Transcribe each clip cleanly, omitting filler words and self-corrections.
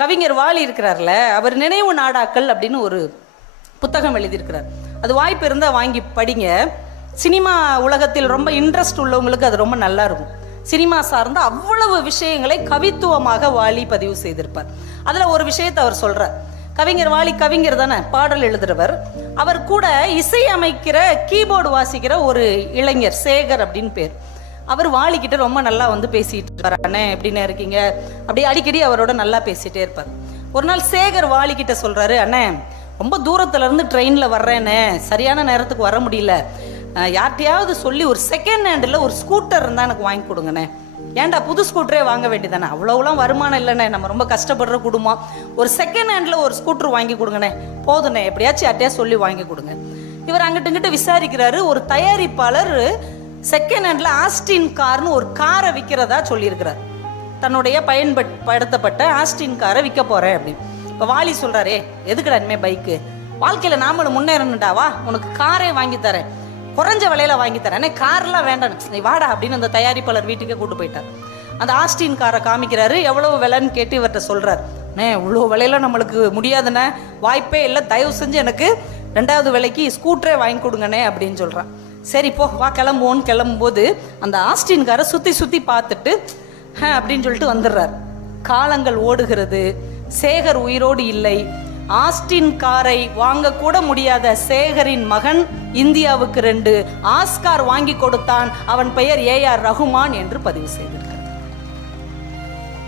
கவிஞர் வாலி இருக்கிறார்ல, அவர் நினைவு நாடாக்கள் அப்படின்னு ஒரு புத்தகம் எழுதியிருக்கிறார். அது வாய்ப்பு இருந்தால் வாங்கி படிங்க. சினிமா உலகத்தில் ரொம்ப இன்ட்ரெஸ்ட் உள்ளவங்களுக்கு அது ரொம்ப நல்லா இருக்கும். சினிமா சார்ந்த அவ்வளவு விஷயங்களை கவித்துவமாக வாலி பதிவு செய்திருப்பார். அதில் ஒரு விஷயத்தை அவர் சொல்கிறார். கவிஞர் வாலி கவிஞர் தானே, பாடல் எழுதுறவர். அவர் கூட இசை அமைக்கிற, கீபோர்டு வாசிக்கிற ஒரு இளைஞர் சேகர் அப்படின்னு பேர். அவர் வாலிக்கிட்ட ரொம்ப நல்லா வந்து பேசிட்டு இருப்பார். அண்ணே எப்படின்னு இருக்கீங்க, அப்படி அடிக்கடி அவரோட நல்லா பேசிகிட்டே இருப்பார். ஒரு நாள் சேகர் வாலிக்கிட்ட சொல்கிறாரு, அண்ணே ரொம்ப தூரத்துலேருந்து ட்ரெயினில் வர்றேண்ணே, சரியான நேரத்துக்கு வர முடியல, யார்கிட்டையாவது சொல்லி ஒரு செகண்ட் ஹேண்டில் ஒரு ஸ்கூட்டர் இருந்தால் எனக்கு வாங்கி கொடுங்கண்ணே. ஏன்டா புது ஸ்கூட்டரே வாங்க வேண்டியதானே, அவ்வளோலாம் வருமானம் இல்லைண்ணே, நம்ம ரொம்ப கஷ்டப்படுற குடும்பம், ஒரு செகண்ட் ஹேண்டில் ஒரு ஸ்கூட்டர் வாங்கி கொடுங்கண்ணே, போதுண்ணே எப்படியாச்சும் யார்ட்டையா சொல்லி வாங்கி கொடுங்க. இவர் அங்கிட்டு இங்கிட்ட விசாரிக்கிறாரு. ஒரு தயாரிப்பாளர் செகண்ட் ஹேண்டில் ஆஸ்டின் கார்னு ஒரு காரை விற்கிறதா சொல்லியிருக்கிறார். தன்னுடைய பயன்படுத்தப்பட்ட ஆஸ்டின் காரை விற்க போகிறேன் அப்படின்னு. இப்போ வாலி சொல்கிறாரே, எதுக்குடா இனிமேல் பைக்கு, வாழ்க்கையில் நாமளும் முன்னேறணுண்டாவா, உனக்கு காரே வாங்கி தரேன், குறைஞ்ச விலையில வாங்கி தரேன், கார்லாம் வேண்டாம், நீ வாடா அப்படின்னு அந்த தயாரிப்பாளர் வீட்டுக்கே கூட்டு போயிட்டார். அந்த ஆஸ்டின் காரை காமிக்கிறாரு. எவ்வளவு விலைன்னு கேட்டு இவர்கிட்ட சொல்கிறார். இவ்வளோ விலையில நம்மளுக்கு முடியாதுண்ணே, வாய்ப்பே இல்லை, தயவு செஞ்சு எனக்கு 2வது விலைக்கு ஸ்கூட்டரே வாங்கி கொடுங்கண்ணே அப்படின்னு சொல்கிறான். சரி போ வா கிளம்புவோன்னு கிளம்பும்போது அந்த ஆஸ்டின் காரை சுற்றி சுற்றி பார்த்துட்டு அப்படின்னு சொல்லிட்டு வந்துடுறார். காலங்கள் ஓடுகிறது. சேகர் உயிரோடு இல்லை. ஆஸ்டின் காரை வாங்கக்கூட முடியாத சேகரின் மகன் இந்தியாவுக்கு 2 ஆஸ்கார் வாங்கி கொடுத்தான். அவன் பெயர் ஏஆர் ரகுமான் என்று பதிவு செய்திருக்கிறார்.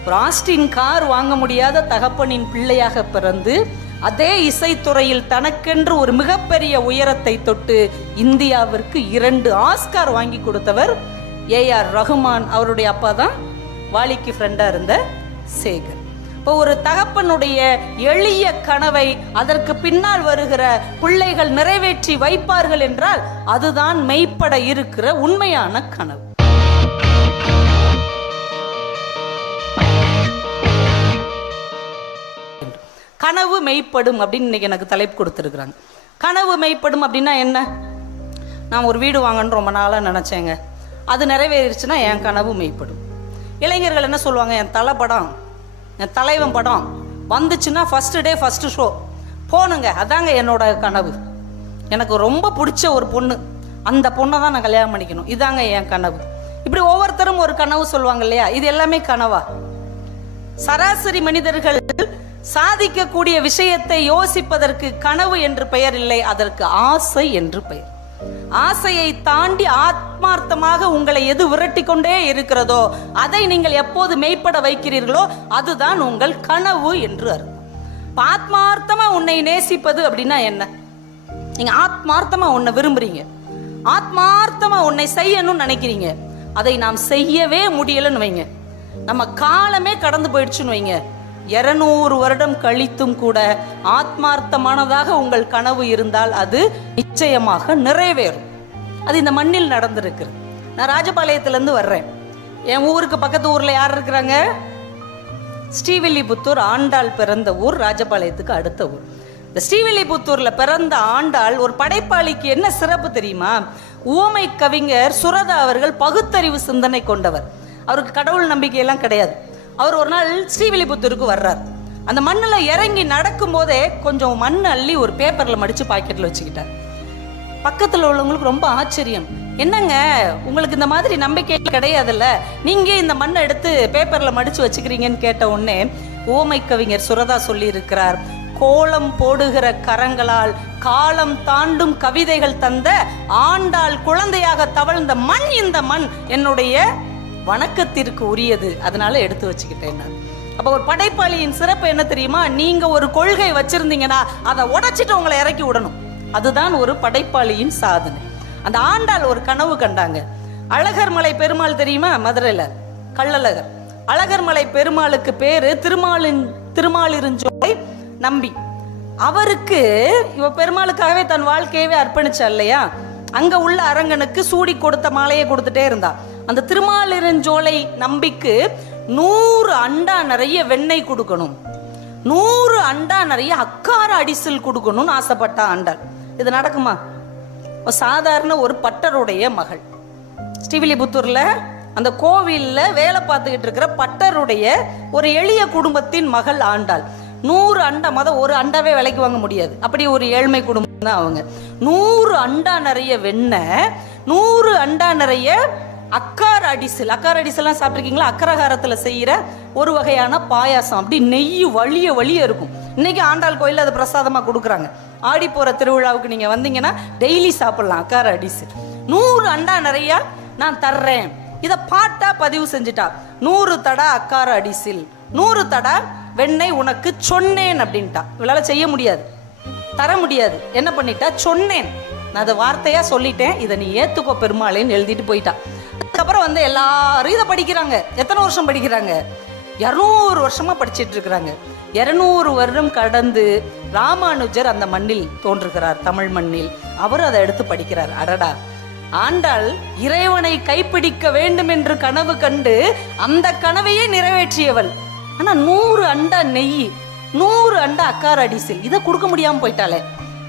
ஒரு ஆஸ்டின் கார் வாங்க முடியாத தகப்பனின் பிள்ளையாக பிறந்து அதே இசைத்துறையில் தனக்கென்று ஒரு மிகப்பெரிய உயரத்தை தொட்டு இந்தியாவிற்கு 2 ஆஸ்கார் வாங்கி கொடுத்தவர் ஏஆர் ரகுமான். அவருடைய அப்பா தான் வாலிக்கு ஃப்ரெண்டா இருந்த சேகர். இப்போ ஒரு தகப்பனுடைய எளிய கனவை அதற்கு பின்னால் வருகிற பிள்ளைகள் நிறைவேற்றி வைப்பார்கள் என்றால் அதுதான் மெய்ப்பட இருக்கிற உண்மையான கனவு. கனவு மெய்ப்படும் அப்படின்னு இன்னைக்கு எனக்கு தலைப்பு கொடுத்துருக்குறாங்க. கனவு மெய்ப்படும் அப்படின்னா என்ன? நான் ஒரு வீடு வாங்கன்னு ரொம்ப நாளாக நினச்சேங்க, அது நிறைவேறிச்சுன்னா என் கனவு மெய்ப்படும். இளைஞர்கள் என்ன சொல்லுவாங்க, என் தலை படம், என் தலைவன் படம் வந்துச்சுன்னா ஃபஸ்ட்டு டே ஃபஸ்ட்டு ஷோ போகணுங்க, அதாங்க என்னோட கனவு. எனக்கு ரொம்ப பிடிச்ச ஒரு பொண்ணு, அந்த பொண்ணை தான் நான் கல்யாணம் பண்ணிக்கணும், இதாங்க என் கனவு. இப்படி ஒவ்வொருத்தரும் ஒரு கனவு சொல்லுவாங்க இல்லையா? இது எல்லாமே கனவா? சராசரி மனிதர்கள் சாதிக்கக்கூடிய விஷயத்தை யோசிப்பதற்கு கனவு என்று பெயர் இல்லை, அதற்கு ஆசை என்று பெயர். ஆசையை தாண்டி ஆத்மார்த்தமாக உங்களை எது விரட்டி கொண்டே இருக்கிறதோ அதை நீங்கள் எப்போது மெய்ப்பட வைக்கிறீர்களோ அதுதான் உங்கள் கனவு என்று அர்த்தம். ஆத்மார்த்தமா உன்னை நேசிப்பது அப்படின்னா என்ன? நீங்க ஆத்மார்த்தமா உன்னை விரும்புறீங்க, ஆத்மார்த்தமா உன்னை செய்யணும்னு நினைக்கிறீங்க, அதை நாம் செய்யவே முடியலன்னு வைங்க, நம்ம காலமே கடந்து போயிடுச்சுன்னு வைங்க, 200 வருடம் கழித்தும் கூட ஆத்மார்த்தமானதாக உங்கள் கனவு இருந்தால் அது நிச்சயமாக நிறைவேறும். அது இந்த மண்ணில் நடந்திருக்கிறது. நான் ராஜபாளையத்திலேருந்து வர்றேன். என் ஊருக்கு பக்கத்து ஊரில் யார் இருக்கிறாங்க? ஸ்ரீவில்லிபுத்தூர் ஆண்டாள் பிறந்த ஊர் ராஜபாளையத்துக்கு அடுத்த ஊர். இந்த ஸ்ரீவில்லிபுத்தூரில் பிறந்த ஆண்டாள் ஒரு படைப்பாளிக்கு என்ன சிறப்பு தெரியுமா? உவமை கவிஞர் சுரதா அவர்கள் பகுத்தறிவு சிந்தனை கொண்டவர். அவருக்கு கடவுள் நம்பிக்கையெல்லாம் கிடையாது. அவர் ஒரு நாள் ஸ்ரீவில்லிபுத்தூருக்கு வர்றார். அந்த மண்ணில் இறங்கி நடக்கும் போதே கொஞ்சம் மண் அள்ளி ஒரு பேப்பரில் மடித்து பாக்கெட்டில் வச்சுக்கிட்டார். பக்கத்தில் உள்ளவங்களுக்கு ரொம்ப ஆச்சரியம், என்னங்க உங்களுக்கு இந்த மாதிரி நம்பிக்கை கிடையாதுல்ல, நீங்கள் இந்த மண்ணை எடுத்து பேப்பரில் மடித்து வச்சுக்கிறீங்கன்னு கேட்ட உடனே ஓமை கவிஞர் சுரதா சொல்லி இருக்கிறார், கோலம் போடுகிற கரங்களால் காலம் தாண்டும் கவிதைகள் தந்த ஆண்டாள் குழந்தையாக தவழ்ந்த மண் இந்த மண் என்னுடைய வணக்கத்திற்கு உரியது, அதனால எடுத்து வச்சுக்கிட்டேன். அப்போ ஒரு படைப்பாளியின் சிறப்பு என்ன தெரியுமா? நீங்க ஒரு கொள்கை வச்சிருந்தீங்கன்னா அதை உடைச்சிட்டு உங்களை இறக்கி விடணும், அதுதான் ஒரு படைப்பாளியின் சாதனை. அந்த ஆண்டாள் ஒரு கனவு கண்டாங்க. அழகர் மலை பெருமாள் தெரியுமா? மதுரையில் கள்ளழகர். அழகர் மலை பெருமாளுக்கு பேரு திருமாலிருஞ்சோலை நம்பி. அவருக்கு இவ பெருமாளுக்காகவே தன் வாழ்க்கையவே அர்ப்பணிச்சா இல்லையா? அங்க உள்ள அரங்கனுக்கு சூடி கொடுத்த மாலையை கொடுத்துட்டே இருந்தா. அந்த திருமாலிருஞ்சோலை நம்பிக்கு 100 அண்டா நிறைய வெண்ணெய் கொடுக்கணும், 100 அண்டா நிறைய அக்கார அடிசல் கொடுக்கணும்னு ஆசைப்பட்டா ஆண்டாள். இது நடக்குமா? சாதாரண ஒரு பட்டருடைய மகள், ஸ்ரீவில்லிபுத்தூர்ல அந்த கோவிலில் வேலை பார்த்துக்கிட்டு இருக்கிற பட்டருடைய ஒரு எளிய குடும்பத்தின் மகள் ஆண்டாள். 100 அண்டா, ஒரு அண்டாவே விலைக்கு வாங்க முடியாது, அப்படி ஒரு ஏழ்மை குடும்பம் தான் அவங்க. 100 அண்டா நிறைய வெண்ணெய், 100 அண்டா நிறைய அக்கார அடிசல். அக்கார அடிசல்லாம் சாப்பிட்ருக்கீங்களா? அக்கரகாரத்தில் செய்கிற ஒரு வகையான பாயாசம், அப்படி நெய் வழிய இருக்கும். இன்னைக்கு ஆண்டாள் கோயிலில் அது பிரசாதமாக கொடுக்குறாங்க. ஆடி போகிற திருவிழாவுக்கு நீங்கள் வந்தீங்கன்னா டெய்லி சாப்பிட்லாம் அக்கார அடிசல். 100 அண்டா நிறையா நான் தர்றேன். இதை பாட்டா பதிவு செஞ்சுட்டா. 100 தடா அக்கார அடிசில், 100 தடா வெண்ணெய் உனக்கு சொன்னேன் அப்படின்ட்டா. இவளால் செய்ய முடியாது, தர முடியாது. என்ன பண்ணிட்டா? சொன்னேன், நான் அதை வார்த்தையா சொல்லிட்டேன், இதை நீ ஏத்துக்கோ பெருமாளேன்னு எழுதிட்டு போயிட்டா. அதுக்கப்புறம் எல்லாரும் இதை படிக்கிறாங்க. எத்தனை வருஷம் படிக்கிறாங்க? 200 வருஷமா படிச்சுட்டு இருக்கிறாங்க. 200 வருடம் கடந்து ராமானுஜர் அந்த மண்ணில் தோன்றுகிறார், தமிழ் மண்ணில். அவர் அதை எடுத்து படிக்கிறார். அடடா, ஆண்டாள் இறைவனை கைப்பிடிக்க வேண்டும் என்று கனவு கண்டு அந்த கனவையே நிறைவேற்றியவள். ஆனா 100 அண்டா நெய், 100 அண்டா அக்கார அடிசில், இதை கொடுக்க முடியாம போயிட்டாளே.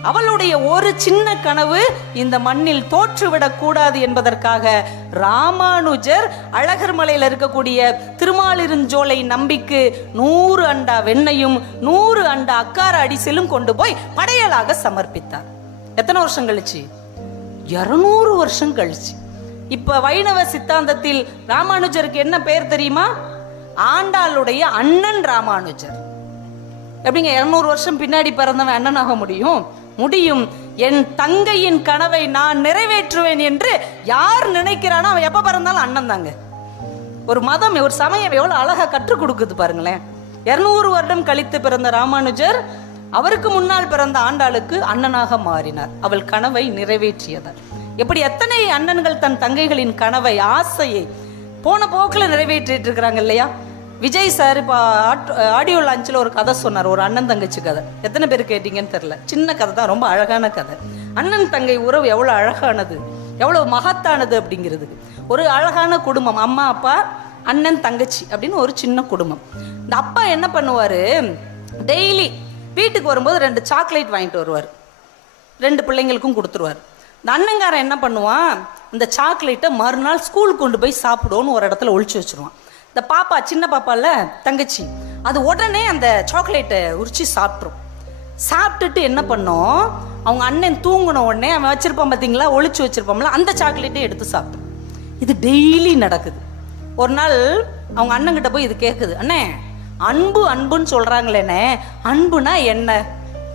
அவளுடைய ஒரு சின்ன கனவு இந்த மண்ணில் தோற்றுவிடக் கூடாது என்பதற்காக ராமானுஜர் அழகர் மலையில் இருக்கக்கூடிய திருமாலிருஞ்சோலை நம்பிக்கு 100 அண்டா வெண்ணையும் 100 அண்டா அக்கார அடிசிலும் கொண்டு போய் படையலாக சமர்ப்பித்தார். எத்தனை வருஷம் கழிச்சு? 200 வருஷம் கழிச்சு. இப்ப வைணவ சித்தாந்தத்தில் ராமானுஜருக்கு என்ன பெயர் தெரியுமா? ஆண்டாளுடைய அண்ணன் ராமானுஜர். எப்படிங்க 200 வருஷம் பின்னாடி பிறந்தவன் அண்ணனாக முடியும்? முடியும். என் தங்கையின் கனவை நான் நிறைவேற்றுவேன் என்று யார் நினைக்கிறானோ அவன் எப்ப பிறந்தாலும் அண்ணன் தாங்க. ஒரு மதம், ஒரு சமயம் எவ்வளவு அழகா கற்றுக் கொடுக்குது பாருங்களேன். 200 வருடம் கழித்து பிறந்த ராமானுஜர் அவருக்கு முன்னால் பிறந்த ஆண்டாளுக்கு அண்ணனாக மாறினார். அவள் கனவை நிறைவேற்றியதார். எப்படி எத்தனை அண்ணன்கள் தன் தங்கைகளின் கனவை, ஆசையை போன போக்கில் நிறைவேற்றிட்டு இருக்கிறாங்க இல்லையா? விஜய் சார் இப்போ ஆடியோ லான்ச்சில் ஒரு கதை சொன்னார், ஒரு அண்ணன் தங்கச்சி கதை. எத்தனை பேர் கேட்டீங்கன்னு தெரியல. சின்ன கதை தான், ரொம்ப அழகான கதை. அண்ணன் தங்கை உறவு எவ்வளோ அழகானது, எவ்வளோ மகத்தானது அப்படிங்கிறதுக்கு. ஒரு அழகான குடும்பம், அம்மா அப்பா அண்ணன் தங்கச்சி அப்படின்னு ஒரு சின்ன குடும்பம். இந்த அப்பா என்ன பண்ணுவார், டெய்லி வீட்டுக்கு வரும்போது 2 சாக்லேட் வாங்கிட்டு வருவார், 2 பிள்ளைங்களுக்கும் கொடுத்துருவார். இந்த அண்ணங்காரன் என்ன பண்ணுவான், இந்த சாக்லேட்டை மறுநாள் ஸ்கூலுக்கு கொண்டு போய் சாப்பிடுவோன்னு ஒரு இடத்துல ஒழிச்சு வச்சுருவான். இந்த பாப்பா, சின்ன பாப்பால தங்கச்சி, அது உடனே அந்த சாக்லேட்டை உரிச்சு சாப்பிட்ரும். சாப்பிட்டுட்டு என்ன பண்ணோம், அவங்க அண்ணன் தூங்கின உடனே அவன் வச்சிருப்பான் பார்த்தீங்களா, ஒழிச்சு வச்சிருப்பான்ல, அந்த சாக்லேட்டை எடுத்து சாப்பிட்ரும். இது டெய்லி நடக்குது. ஒரு நாள் அவங்க அண்ணங்கிட்ட போய் இது கேட்குது, அண்ணே அன்பு அன்புன்னு சொல்கிறாங்களேண்ணே, அன்புனா என்ன?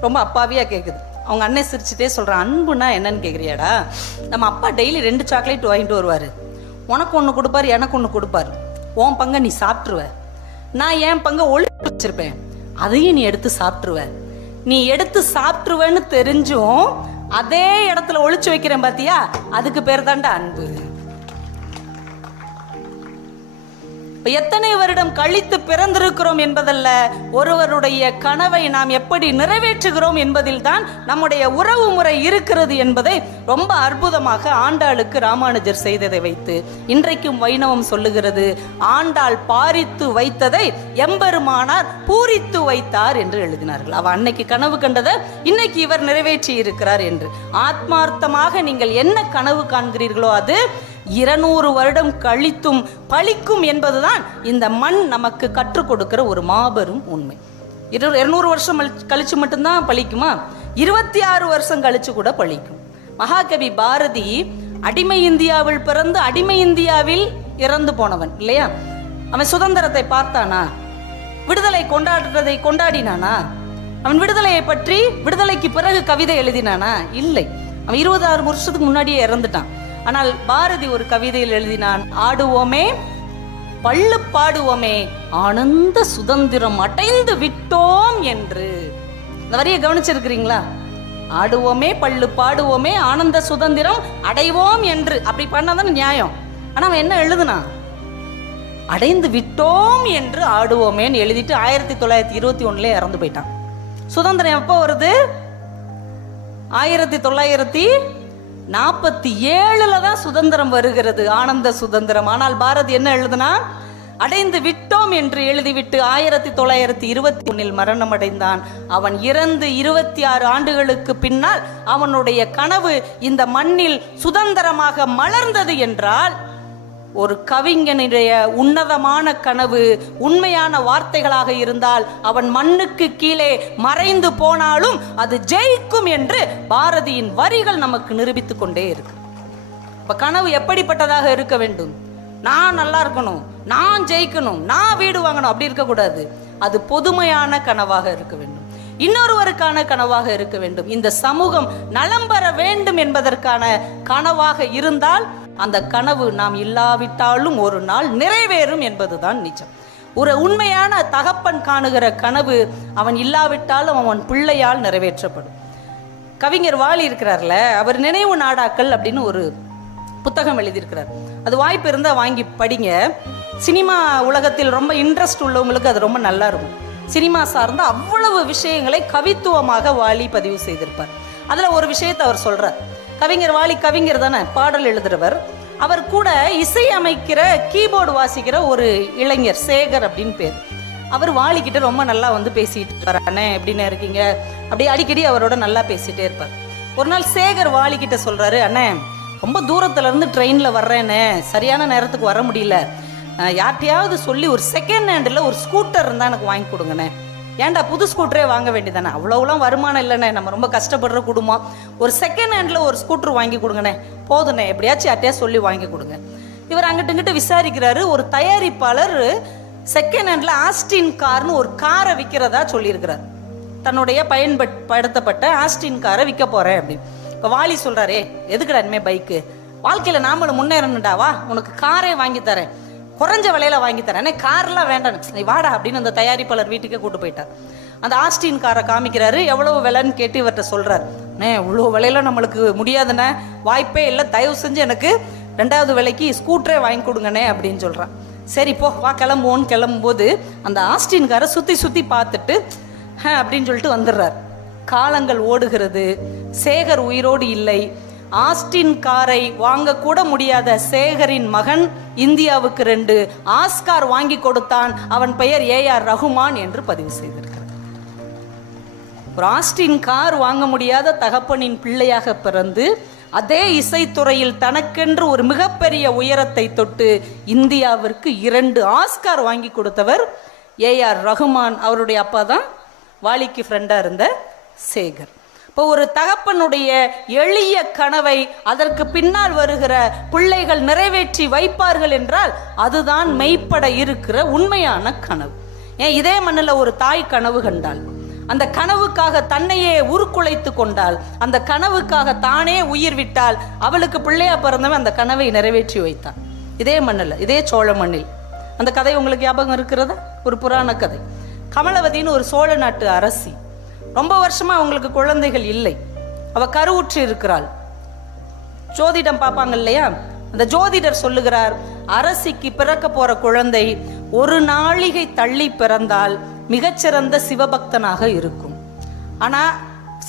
ரொம்ப அப்பாவியாக கேட்குது. அவங்க அண்ணன் சிரிச்சுட்டே சொல்கிறான், அன்புனா என்னன்னு கேட்குறியாடா? நம்ம அப்பா டெய்லி 2 சாக்லேட் வாங்கிட்டு வருவார், உனக்கு ஒன்று கொடுப்பார், எனக்கு ஒன்று கொடுப்பார். உன் பங்கை நீ சாப்பிட்ருவ, நான் என் பங்கை ஒழிச்சு வச்சிருப்பேன், அதையும் நீ எடுத்து சாப்பிட்ருவ. நீ எடுத்து சாப்பிட்ருவேன்னு தெரிஞ்சும் அதே இடத்துல ஒழிச்சு வைக்கிறேன் பார்த்தியா, அதுக்கு பேர் தாண்டா அன்பு. எத்தனை வருடம் கழித்து பிறந்திருக்கிறோம் என்பதல்ல, ஒருவருடைய கனவை நாம் எப்படி நிறைவேற்றுகிறோம் என்பதில் தான் நம்முடைய உறவு முறை இருக்கிறது என்பதை ரொம்ப அற்புதமாக ஆண்டாளுக்கு ராமானுஜர் செய்ததை வைத்து இன்றைக்கும் வைணவம் சொல்லுகிறது, ஆண்டாள் பாரித்து வைத்ததை எம்பெருமானார் பூரித்து வைத்தார் என்று எழுதினார்கள். அவ அன்னைக்கு கனவு கண்டதை இன்னைக்கு இவர் நிறைவேற்றி இருக்கிறார் என்று. ஆத்மார்த்தமாக நீங்கள் என்ன கனவு காண்கிறீர்களோ அது 200 வருடம் கழித்தும் பழிக்கும் என்பதுதான் இந்த மண் நமக்கு கற்றுக் கொடுக்கிற ஒரு மாபெரும் உண்மை. 200 வருஷம் கழிச்சு மட்டும்தான் பழிக்குமா? 26 வருஷம் கழிச்சு கூட பழிக்கும். மகாகவி பாரதி அடிமை இந்தியாவில் பிறந்து அடிமை இந்தியாவில் இறந்து போனவன் இல்லையா? அவன் சுதந்திரத்தை பார்த்தானா? விடுதலை கொண்டாடுறதை கொண்டாடினானா? அவன் விடுதலையை பற்றி விடுதலைக்கு பிறகு கவிதை எழுதினானா? இல்லை. அவன் 26 வருஷத்துக்கு முன்னாடியே இறந்துட்டான். ஆனால் பாரதி ஒரு கவிதையில் எழுதினான், ஆடுவோமே பள்ளு பாடுவோமே ஆனந்த சுதந்திரம் அடைந்து விட்டோம் என்று. இந்த வரியை கவனிச்சிருக்கிறீங்களா? ஆடுவோமே பள்ளு பாடுவோமே ஆனந்த சுதந்திரம் அடைவோம் என்று. அப்படி பண்ணாதான் நியாயம். ஆனா அவன் என்ன எழுதுனா, அடைந்து விட்டோம் என்று ஆடுவோமேன்னு எழுதிட்டு 1921 இறந்து போயிட்டான். சுதந்திரம் எப்போ வருது? 1947 தான் சுதந்திரம் வருகிறது, ஆனந்த சுதந்திரம். ஆனால் பாரதி என்ன எழுதுனா, அடைந்து விட்டோம் என்று எழுதிவிட்டு 1921 மரணம் அடைந்தான். அவன் இறந்து 26 ஆண்டுகளுக்கு பின்னால் அவனுடைய கனவு இந்த மண்ணில் சுதந்திரமாக மலர்ந்தது என்றால் ஒரு கவிஞனுடைய உன்னதமான கனவு உண்மையான வார்த்தைகளாக இருந்தால் அவன் மண்ணுக்கு கீழே மறைந்து போனாலும் அது ஜெயிக்கும் என்று பாரதியின் வரிகள் நமக்கு நிரூபித்துக் கொண்டே இருக்கு. இப்ப கனவு எப்படிப்பட்டதாக இருக்க வேண்டும்? நான் நல்லா இருக்கணும், நான் ஜெயிக்கணும், நான் வீடு வாங்கணும், அப்படி இருக்கக்கூடாது. அது பொதுமையான கனவாக இருக்க வேண்டும், இன்னொருவருக்கான கனவாக இருக்க வேண்டும், இந்த சமூகம் நலம் பெற வேண்டும் என்பதற்கான கனவாக இருந்தால் அந்த கனவு நாம் இல்லாவிட்டாலும் ஒரு நாள் நிறைவேறும் என்பதுதான் நிஜம். ஒரு உண்மையான தகப்பன் காணுகிற கனவு அவன் இல்லாவிட்டாலும் அவன் பிள்ளையால் நிறைவேற்றப்படும். கவிஞர் வாலி இருக்கிறார்ல, அவர் நினைவு நாடாக்கள் அப்படின்னு ஒரு புத்தகம் எழுதியிருக்கிறார். அது வாய்ப்பு இருந்தால் வாங்கி படிங்க. சினிமா உலகத்தில் ரொம்ப இன்ட்ரெஸ்ட் உள்ளவங்களுக்கு அது ரொம்ப நல்லா இருக்கும். சினிமா சார்ந்த அவ்வளவு விஷயங்களை கவித்துவமாக வாலி பதிவு செய்திருப்பார். அதில் ஒரு விஷயத்தை அவர் சொல்கிறார். கவிஞர் வாலி கவிஞர் தானே, பாடல் எழுதுறவர். அவர் கூட இசை அமைக்கிற கீபோர்டு வாசிக்கிற ஒரு இளைஞர் சேகர் அப்படின்னு பேர். அவர் வாலிக்கிட்ட ரொம்ப நல்லா வந்து பேசிட்டு இருப்பார். அண்ணே எப்படின்னு இருக்கீங்க, அப்படியே அடிக்கடி அவரோட நல்லா பேசிகிட்டே இருப்பார். ஒரு நாள் சேகர் வாலிக்கிட்ட சொல்கிறாரு, அண்ணே ரொம்ப தூரத்துலேருந்து ட்ரெயினில் வர்றேன்னு சரியான நேரத்துக்கு வர முடியல, யார்கிட்டையாவது சொல்லி ஒரு செகண்ட் ஹேண்டில் ஒரு ஸ்கூட்டர் இருந்தால் எனக்கு வாங்கி கொடுங்கண்ணே. ஏன்டா புது ஸ்கூட்டரே வாங்க வேண்டியதானே, அவ்வளோலாம் வருமானம் இல்லைண்ணே, நம்ம ரொம்ப கஷ்டப்படுற குடும்பம், ஒரு செகண்ட் ஹேண்டில் ஒரு ஸ்கூட்டர் வாங்கி கொடுங்கண்ணே, போதுண்ணே, எப்படியாச்சும் யார்ட்டையா சொல்லி வாங்கி கொடுங்க. இவர் அங்கிட்டு இங்கிட்ட விசாரிக்கிறாரு. ஒரு தயாரிப்பாளர் செகண்ட் ஹேண்டில் ஆஸ்டின் கார்னு ஒரு காரை விற்கிறதா சொல்லியிருக்கிறார். தன்னுடைய பயன்படுத்தப்பட்ட ஆஸ்டின் காரை விற்க போகிறேன் அப்படின்னு. இப்போ வாலி சொல்கிறாரே, எதுக்குடா இனிமே பைக்கு, வாழ்க்கையில் நாமளும் முன்னேறணுண்டாவா, உனக்கு காரே வாங்கி தரேன், குறைஞ்ச விலையில வாங்கி தரேன், கார்லாம் வேண்டாம், நீ வாடா அப்படின்னு அந்த தயாரிப்பாளர் வீட்டுக்கே கூட்டு போயிட்டார். அந்த ஆஸ்டின் காரை காமிக்கிறாரு. எவ்வளவு விலைன்னு கேட்டு இவர்கிட்ட சொல்கிறார். இவ்வளோ விலையில நம்மளுக்கு முடியாதுண்ணே, வாய்ப்பே இல்லை, தயவு செஞ்சு எனக்கு 2வது விலைக்கு ஸ்கூட்டரே வாங்கி கொடுங்கண்ணே அப்படின்னு சொல்கிறான். சரி போ வா கிளம்புவோன்னு கிளம்பும்போது அந்த ஆஸ்டின் காரை சுற்றி சுற்றி பார்த்துட்டு அப்படின்னு சொல்லிட்டு வந்துடுறார். காலங்கள் ஓடுகிறது. சேகர் உயிரோடு இல்லை. ஆஸ்டின் காரை வாங்க கூட முடியாத சேகரின் மகன் இந்தியாவுக்கு 2 ஆஸ்கார் வாங்கி கொடுத்தான். அவன் பெயர் AR ரகுமான் என்று பதிவு செய்திருக்கிறார். ஒரு ஆஸ்டின் கார் வாங்க முடியாத தகப்பனின் பிள்ளையாக பிறந்து அதே இசைத்துறையில் தனக்கென்று ஒரு மிகப்பெரிய உயரத்தை தொட்டு இந்தியாவிற்கு 2 ஆஸ்கார் வாங்கி கொடுத்தவர் AR ரகுமான். அவருடைய அப்பா தான் வாலிக்கு ஃப்ரெண்டாக இருந்த சேகர். இப்போ ஒரு தகப்பனுடைய எளிய கனவை அதற்கு பின்னால் வருகிற பிள்ளைகள் நிறைவேற்றி வைப்பார்கள் என்றால் அதுதான் மெய்ப்பட இருக்கிற உண்மையான கனவு. ஏன் இதே மண்ணில் ஒரு தாய் கனவு கண்டாள், அந்த கனவுக்காக தன்னையே உருக்குலைத்து கொண்டாள், அந்த கனவுக்காக தானே உயிர் விட்டால், அவளுக்கு பிள்ளையா பிறந்தவன் அந்த கனவை நிறைவேற்றி வைத்தான். இதே மண்ணில், இதே சோழ மண்ணில். அந்த கதை உங்களுக்கு ஞாபகம் இருக்கிறதா? ஒரு புராண கதை. கமலவதின்னு ஒரு சோழ நாட்டு அரசி. ரொம்ப வருஷமா அவங்களுக்கு குழந்தைகள் இல்லை. அவ கருவுற்று இருக்கிறாள். ஜோதிடம் பார்ப்பாங்க இல்லையா, அந்த ஜோதிடர் சொல்லுகிறார், அரசிக்கு பிறக்க போற குழந்தை ஒரு நாளிகை தள்ளி பிறந்தால் மிகச்சிறந்த சிவபக்தனாக இருக்கும். ஆனா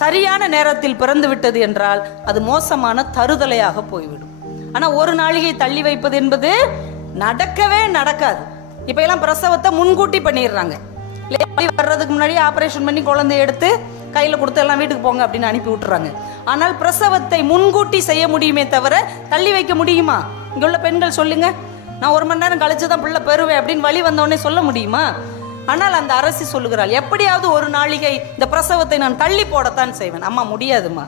சரியான நேரத்தில் பிறந்து விட்டது என்றால் அது மோசமான தருதலையாக போய்விடும். ஆனா ஒரு நாளிகை தள்ளி வைப்பது என்பது நடக்கவே நடக்காது. இப்ப எல்லாம் பிரசவத்தை முன்கூட்டி பண்ணிடுறாங்க. வர்றதுக்கு முன்னாடி ஆபரேஷன் பண்ணி குழந்தைய எடுத்து கையில கொடுத்து எல்லாம் வீட்டுக்கு போங்க அப்படின்னு அனுப்பி விட்டுறாங்க. ஆனால் பிரசவத்தை முன்கூட்டி செய்ய முடியுமே தவிர தள்ளி வைக்க முடியுமா? இங்க உள்ள பெண்கள் சொல்லுங்க, நான் 1 மணி நேரம் கழிச்சுதான் பிள்ளை பெறுவேன் அப்படின்னு வழி வந்தோடனே சொல்ல முடியுமா? ஆனால் அந்த அரசி சொல்லுகிறாள், எப்படியாவது ஒரு நாளிகை இந்த பிரசவத்தை நான் தள்ளி போடத்தான் செய்வேன். அம்மா முடியாதுமா,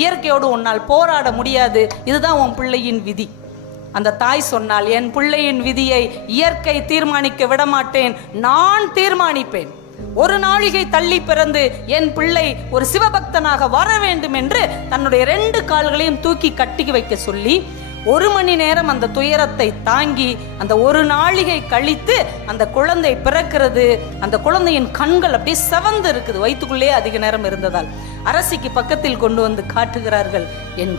இயற்கையோடு உன்னால் போராட முடியாது, இதுதான் உன் பிள்ளையின் விதி. அந்த தாய் சொன்னால், என் பிள்ளையின் விதியை இயற்கை தீர்மானிக்க விடமாட்டேன், நான் தீர்மானிப்பேன். ஒரு நாளிகை தள்ளி பிறந்து என் பிள்ளை ஒரு சிவபக்தனாக வர வேண்டும் என்று தன்னுடைய 2 கால்களையும் தூக்கி கட்டி வைக்க சொல்லி 1 மணி நேரம் அந்த துயரத்தை தாங்கி அந்த ஒரு நாளிகை கழித்து அந்த குழந்தை பிறக்கிறது. அந்த குழந்தையின் கண்கள் அப்படியே செவந்து இருக்குது, வயிற்றுக்குள்ளே அதிக நேரம் இருந்ததால். அரசிக்கு பக்கத்தில் கொண்டு வந்து காட்டுகிறார்கள். என்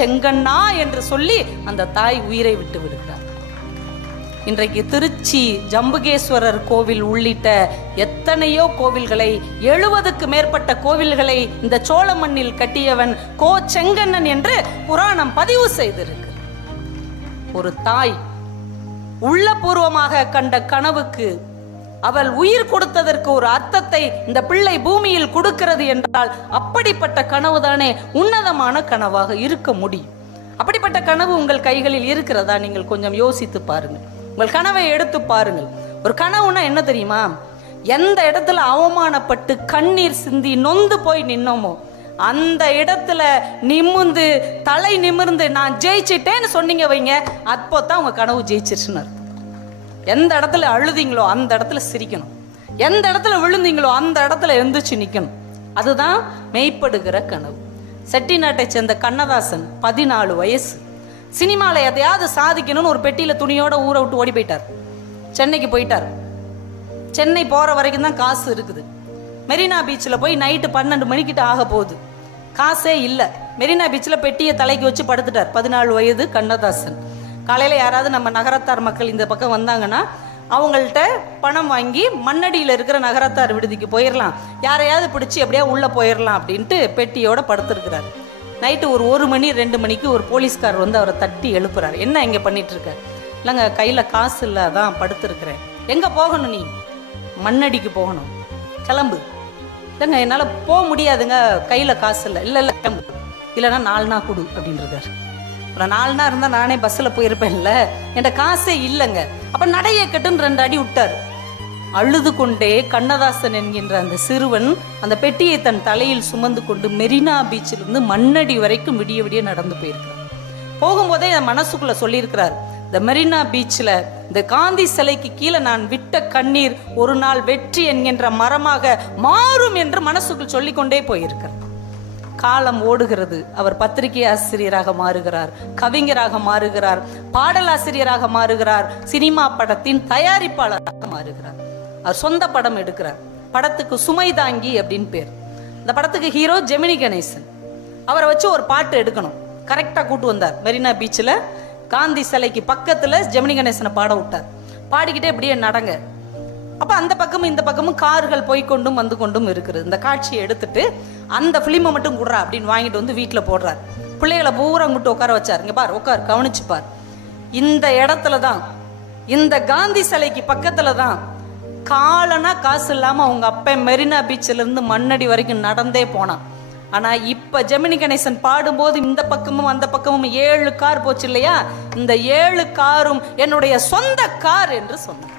செங்கண்ணா என்று சொல்லி அந்த தாய் உயிரை விட்டு விடுகிறார். இன்றைக்கு திருச்சி ஜம்புகேஸ்வரர் கோவில் உள்ளிட்ட எத்தனையோ கோவில்களை, 70க்கு மேற்பட்ட கோவில்களை இந்த சோழ மண்ணில் கட்டியவன் செங்கண்ணன் என்று புராணம் பதிவு செய்திருக்கு. ஒரு தாய் உள்ளபூர்வமாக கண்ட கனவுக்கு அவள் உயிர் கொடுத்ததற்கு ஒரு அர்த்தத்தை இந்த பிள்ளை பூமியில் கொடுக்கிறது என்றால் அப்படிப்பட்ட கனவுதானே உன்னதமான கனவாக இருக்க முடியும். அப்படிப்பட்ட கனவு உங்கள் கைகளில் இருக்கிறதா? நீங்கள் கொஞ்சம் யோசித்து பாருங்கள். உங்கள் கனவை எடுத்து பாருங்கள். ஒரு கனவுனா என்ன தெரியுமா? எந்த இடத்துல அவமானப்பட்டு கண்ணீர் சிந்தி நொந்து போய் நின்னோமோ அந்த இடத்துல நிமிர்ந்து தலை நிமிர்ந்து நான் ஜெயிச்சிட்டேன்னு சொன்னீங்க வைங்க, அப்போதான் உங்க கனவு ஜெயிச்சிருச்சுன்னு அர்த்தம். எந்த இடத்துல அழுதிங்களோ அந்த இடத்துல சிரிக்கணும், எந்த இடத்துல விழுந்தீங்களோ அந்த இடத்துல எழுந்துச்சு நிக்கணும். அதுதான் மெய்ப்படுகிற கனவு. செட்டிநாட்டை சேர்ந்த கண்ணதாசன் 14 வயசு, சினிமாவில் எதையாவது சாதிக்கணும்னு ஒரு பெட்டியில துணியோட ஊரை விட்டு ஓடி போயிட்டார். சென்னைக்கு போயிட்டார். சென்னை போற வரைக்கும் தான் காசு இருக்குது. மெரினா பீச்சில் போய் நைட்டு 12 மணிக்கிட்ட ஆக போகுது, காசே இல்லை. மெரினா பீச்சில் பெட்டியை தலைக்கு வச்சு படுத்துட்டார். 14 வயது கண்ணதாசன். காலையில் யாராவது நம்ம நகரத்தார் மக்கள் இந்த பக்கம் வந்தாங்கன்னா அவங்கள்ட்ட பணம் வாங்கி மண்ணடியில் இருக்கிற நகரத்தார் விடுதிக்கு போயிடலாம், யாரையாவது பிடிச்சி அப்படியே உள்ளே போயிடலாம் அப்படின்ட்டு பெட்டியோட படுத்துருக்கிறார். நைட்டு ஒரு 1 மணி 2 மணிக்கு ஒரு போலீஸ்கார் வந்து அவரை தட்டி எழுப்புறாரு. என்ன இங்கே பண்ணிட்டு இருக்க? இல்லைங்க, கையில் காசு இல்லை, அதான் படுத்துருக்கிறேன். எங்கே போகணும்? நீ மண்ணடிக்கு போகணும், கிளம்பு. இல்லைங்க, என்னால் போக முடியாதுங்க, கையில் காசு இல்லை. இல்லை இல்லை கிளம்பு, இல்லைன்னா 4 நாள் கொடு அப்படின்றார். அப்புறம் 4 நாள் இருந்தால் நானே பஸ்ஸில் போயிருப்பேன்ல, என்கிட்ட காசே இல்லைங்க. அப்போ நடையை கட்டுன்னு 2 அடி விட்டார். அழுது கொண்டே கண்ணதாசன் என்கின்ற அந்த சிறுவன் அந்த பெட்டியை தன் தலையில் சுமந்து கொண்டு மெரினா பீச்சிலிருந்து மண்ணடி வரைக்கும் விடிய விடிய நடந்து போயிருக்கிறார். போகும்போதே என் மனசுக்குள்ள சொல்லியிருக்கிறார், இந்த மெரினா பீச்சில் இந்த காந்தி சிலைக்கு கீழே நான் விட்ட கண்ணீர் ஒரு நாள் வெற்றி என்கின்ற மரமாக மாறும் என்று மனசுக்குள் சொல்லிக்கொண்டே போயிருக்கிறார். காலம் ஓடுகிறது. அவர் பத்திரிகை ஆசிரியராக மாறுகிறார், கவிஞராக மாறுகிறார், பாடலாசிரியராக மாறுகிறார், சினிமா படத்தின் தயாரிப்பாளராக மாறுகிறார். அவர் சொந்த படம் எடுக்கிறார். படத்துக்கு சுமை தாங்கி அப்படின்னு பேர். இந்த படத்துக்கு ஹீரோ ஜெமினி கணேசன். அவரை வச்சு ஒரு பாட்டு எடுக்கணும். கரெக்டாக கூட்டு வந்தார். மெரினா பீச்சில் காந்தி சிலைக்கு பக்கத்தில் ஜெமினி கணேசனை பாட விட்டார். பாடிக்கிட்டே இப்படியே நடங்க. அப்போ அந்த பக்கமும் இந்த பக்கமும் கார்கள் போய்கொண்டும் வந்து கொண்டும் இருக்குது. இந்த காட்சியை எடுத்துட்டு அந்த ஃபிலிமை மட்டும் கொடுறா அப்படின்னு வாங்கிட்டு வந்து வீட்டில் போடுறார். பிள்ளைகளை பூரா அங்கிட்டு உட்கார வச்சார். இங்கே பார், உட்கார், கவனிச்சுப்பார். இந்த இடத்துல தான், இந்த காந்தி சிலைக்கு பக்கத்துல தான் காலனா காசு இல்லாமல் அவங்க அப்பா மெரினா பீச்சில் இருந்து மண்ணடி வரைக்கும் நடந்தே போனான். ஆனால் இப்போ ஜெமினி கணேசன் பாடும்போது இந்த பக்கமும் அந்த பக்கமும் 7 கார் போச்சு இல்லையா? இந்த 7 காரும் என்னுடைய சொந்த கார் என்று சொன்னார்.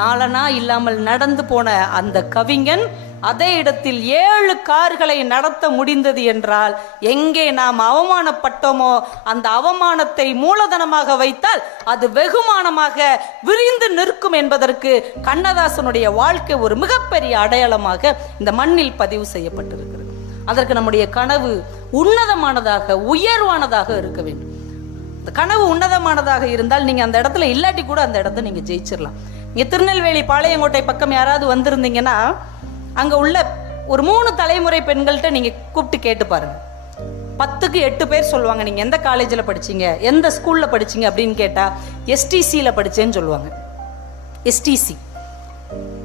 நாளனா இல்லாமல் நடந்து போன அந்த கவிஞன் அதே இடத்தில் 7 கார்களை நடத்த முடிந்தது என்றால், எங்கே நாம் அவமானப்பட்டோமோ அந்த அவமானத்தை மூலதனமாக வைத்தால் அது வெகுமானமாக விரிந்து நிற்கும் என்பதற்கு கண்ணதாசனுடைய வாழ்க்கை ஒரு மிகப்பெரிய அடையாளமாக இந்த மண்ணில் பதிவு செய்யப்பட்டிருக்கிறது. அதற்கு நம்முடைய கனவு உன்னதமானதாக உயர்வானதாக இருக்க வேண்டும். இந்த கனவு உன்னதமானதாக இருந்தால் நீங்க அந்த இடத்துல இல்லாட்டி கூட அந்த இடத்த நீங்க ஜெயிச்சிடலாம். இங்க திருநெல்வேலி பாளையங்கோட்டை பக்கம் யாராவது வந்திருந்தீங்கன்னா அங்க உள்ள ஒரு 3 தலைமுறை பெண்கள்கிட்ட நீங்க கூப்பிட்டு கேட்டு பாருங்க. 10க்கு 8 பேர் சொல்லுவாங்க நீங்க எந்த காலேஜில் படிச்சீங்க, எந்த ஸ்கூல்ல படிச்சீங்க அப்படின்னு கேட்டா எஸ்டிசியில் படிச்சேன்னு சொல்லுவாங்க. எஸ்டிசி